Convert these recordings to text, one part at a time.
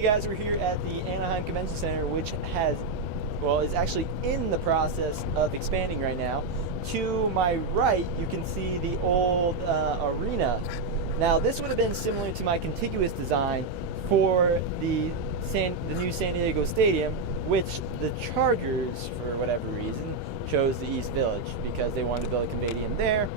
Hey guys, we're here at the Anaheim Convention Center, which is actually in the process of expanding right now. To my right, you can see the old arena. Now, this would have been similar to my contiguous design for the new San Diego Stadium, which the Chargers, for whatever reason, chose the East Village because they wanted to build a Convadium there,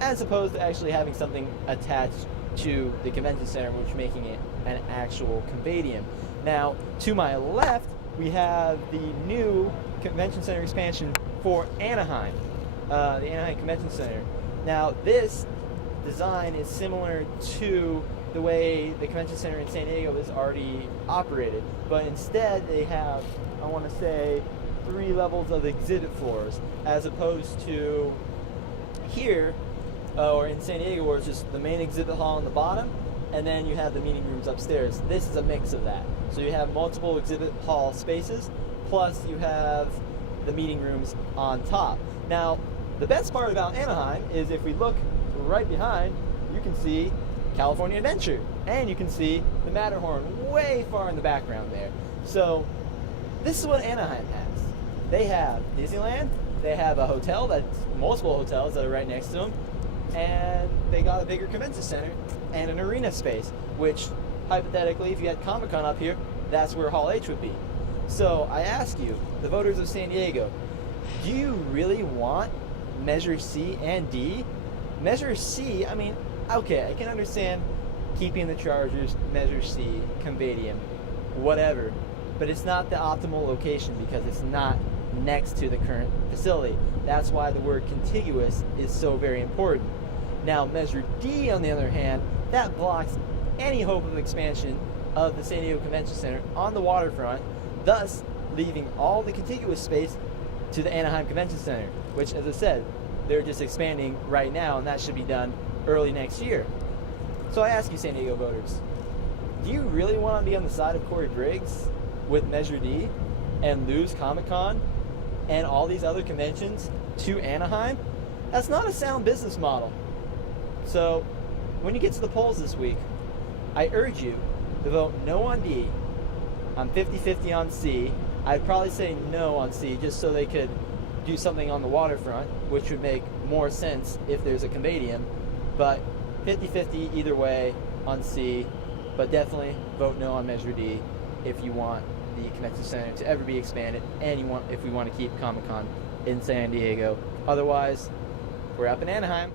as opposed to actually having something attached to the convention center, which making it an actual Convadium. Now, to my left, we have the new convention center expansion for Anaheim, the Anaheim Convention Center. Now, this design is similar to the way the convention center in San Diego is already operated, but instead they have, I want to say, 3 levels of exhibit floors, as opposed to here, or in San Diego, where it's just the main exhibit hall on the bottom, and then you have the meeting rooms upstairs. This is a mix of that. So you have multiple exhibit hall spaces, plus you have the meeting rooms on top. Now, the best part about Anaheim is if we look right behind, you can see California Adventure, and you can see the Matterhorn way far in the background there. So this is what Anaheim has. They have Disneyland, they have a hotel, that's multiple hotels that are right next to them, and they got a bigger convention center and an arena space, which hypothetically, if you had Comic-Con up here, that's where Hall H would be. So I ask you, the voters of San Diego, do you really want Measure C and D? Measure C, I mean, okay, I can understand keeping the Chargers, Measure C, Convadium, whatever, but it's not the optimal location because it's not next to the current facility. That's why the word contiguous is so very important. Now, Measure D, on the other hand, that blocks any hope of expansion of the San Diego Convention Center on the waterfront, thus leaving all the contiguous space to the Anaheim Convention Center, which, as I said, they're just expanding right now, and that should be done early next year. So I ask you, San Diego voters, do you really want to be on the side of Corey Briggs with Measure D and lose Comic-Con and all these other conventions to Anaheim? That's not a sound business model. So when you get to the polls this week, I urge you to vote no on D. I'm 50-50 on C. I'd probably say no on C just so they could do something on the waterfront, which would make more sense if there's a Convadium. But 50-50 either way on C, but definitely vote no on Measure D if you want the convention center to ever be expanded, and if we want to keep Comic-Con in San Diego. Otherwise, we're up in Anaheim.